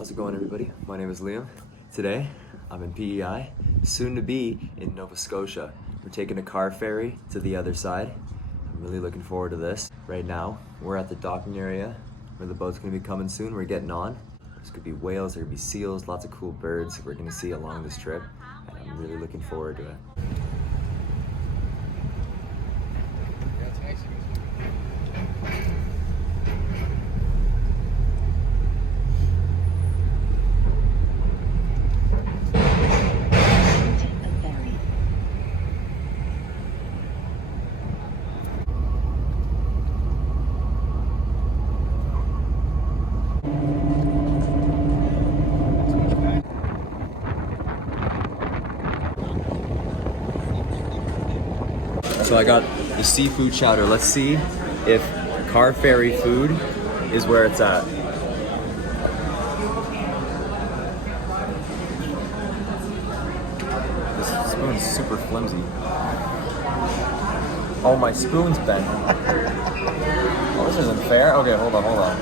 How's it going, everybody? My name is Liam. Today, I'm in PEI, soon to be in Nova Scotia. We're taking a car ferry to the other side. I'm really looking forward to this. Right now, we're at the docking area where the boat's gonna be coming soon. We're getting on. There's gonna be whales, there gonna be seals, lots of cool birds we're gonna see along this trip. And I'm really looking forward to it. So I got the seafood chowder. Let's see if car ferry food is where it's at. This spoon's super flimsy. Oh, my spoon's bent. Oh, this isn't fair. Okay, hold on.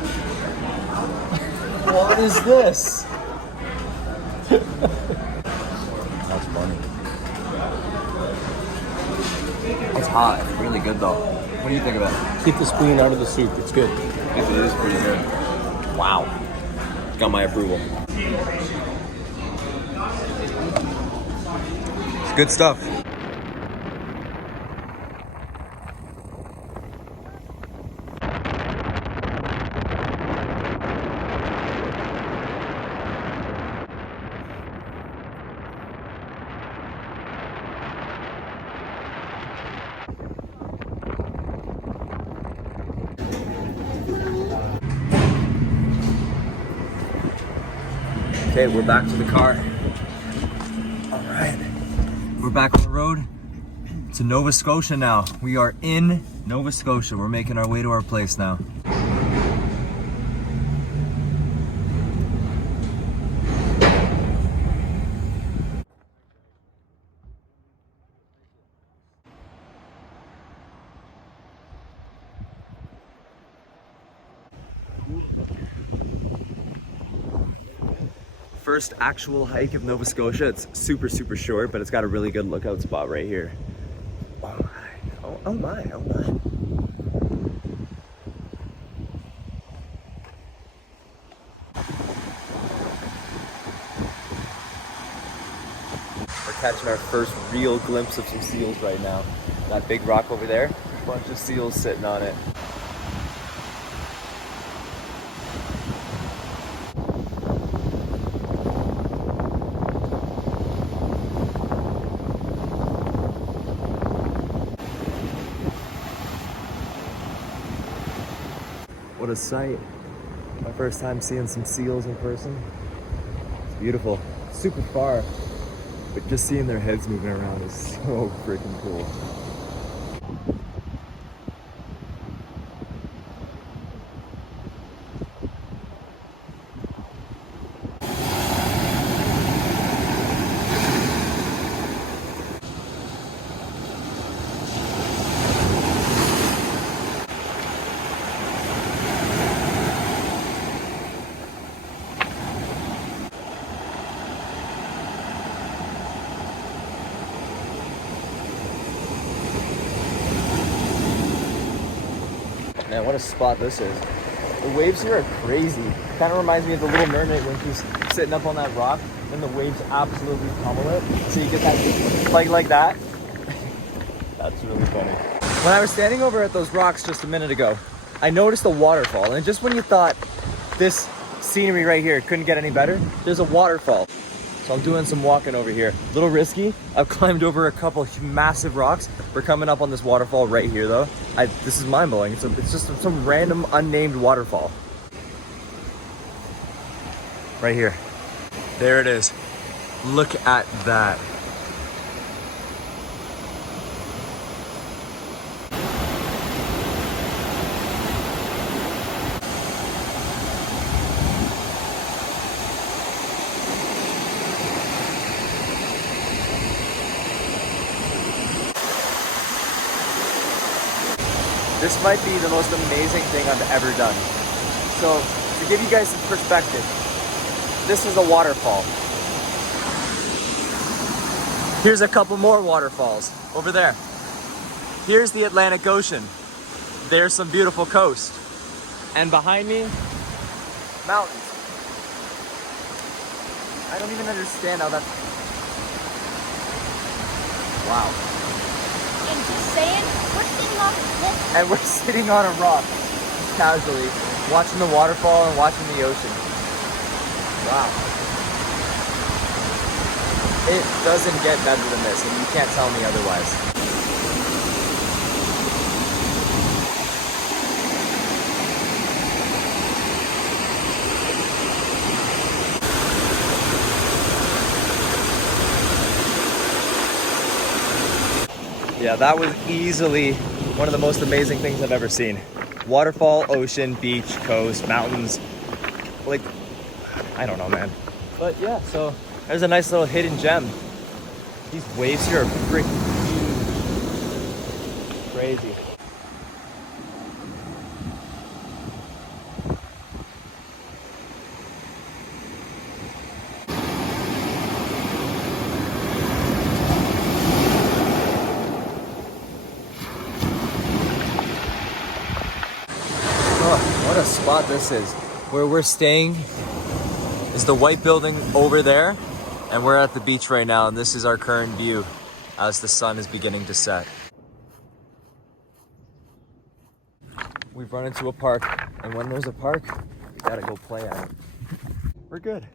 What is this? That's funny. It's hot. It's really good though. What do you think of it? Keep the spoon out of the soup. It's good. It is pretty good. Wow. Got my approval. It's good stuff. Okay, we're back to the car. All right, we're back on the road to Nova Scotia now. We are in Nova Scotia. We're making our way to our place now. First actual hike of Nova Scotia. It's super short, but it's got a really good lookout spot right here. Oh my, oh my. We're catching our first real glimpse of some seals right now. That big rock over there, a bunch of seals sitting on it. What a sight. My first time seeing some seals in person. It's beautiful. Super far, but just seeing their heads moving around is so freaking cool. Man, what a spot this is. The waves here are crazy. Kind of reminds me of the Little Mermaid when she's sitting up on that rock and the waves absolutely pummel it. So you get that fight like that. That's really funny. When I was standing over at those rocks just a minute ago, I noticed a waterfall. And just when you thought this scenery right here couldn't get any better, there's a waterfall. So I'm doing some walking over here. A little risky. I've climbed over a couple massive rocks. We're coming up on this waterfall right here though. This is mind-blowing. It's just some random unnamed waterfall. Right here. There it is. Look at that. This might be the most amazing thing I've ever done. So to give you guys some perspective, this is a waterfall. Here's a couple more waterfalls over there. Here's the Atlantic Ocean. There's some beautiful coast. And behind me, mountains. I don't even understand how that's... Wow. And just saying, we're sitting off this. And we're sitting on a rock, casually, watching the waterfall and watching the ocean. Wow. It doesn't get better than this, and you can't tell me otherwise. Yeah, that was easily one of the most amazing things I've ever seen. Waterfall, ocean, beach, coast, mountains. Like, I don't know, man. But yeah, so there's a nice little hidden gem. These waves here are freaking huge. Crazy. Oh, what a spot this is. Where we're staying is the white building over there, and we're at the beach right now, and this is our current view as the sun is beginning to set. We've run into a park, and when there's a park, you gotta go play at it. We're good.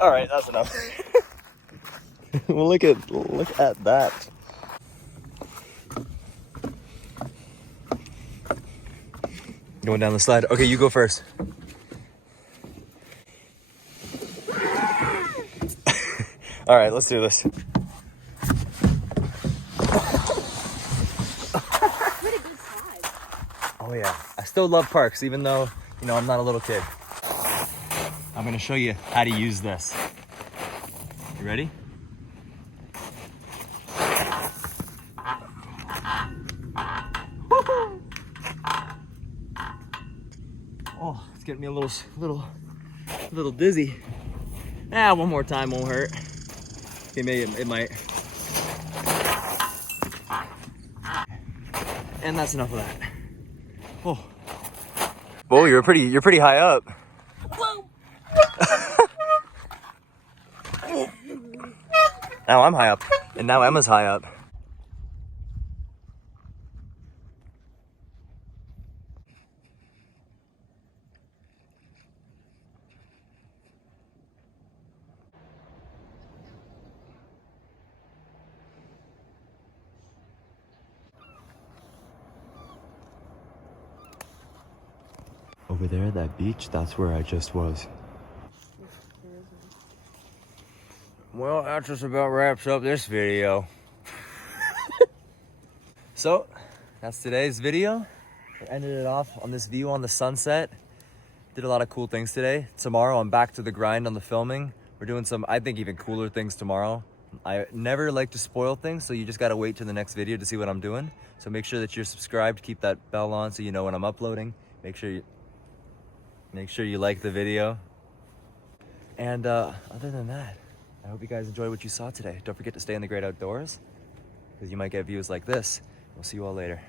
All right, that's enough. Well, look at that. Going down the slide. Okay, you go first. All right, let's do this. Pretty good size. Oh yeah, I still love parks, even though, you know, I'm not a little kid. I'm gonna show you how to use this. You ready? Oh, it's getting me a little dizzy. Ah, one more time won't hurt. Okay, maybe it might. And that's enough of that. Oh. Whoa, you're pretty high up. Whoa. Now I'm high up, and now Emma's high up. Over there, that beach, that's where I just was. Well, that just about wraps up this video. So, that's today's video. I ended it off on this view on the sunset. Did a lot of cool things today. Tomorrow, I'm back to the grind on the filming. We're doing some, I think, even cooler things tomorrow. I never like to spoil things, so you just gotta wait till the next video to see what I'm doing. So make sure that you're subscribed, keep that bell on so you know when I'm uploading. Make sure you like the video. And other than that, I hope you guys enjoyed what you saw today. Don't forget to stay in the great outdoors, because you might get views like this. We'll see you all later.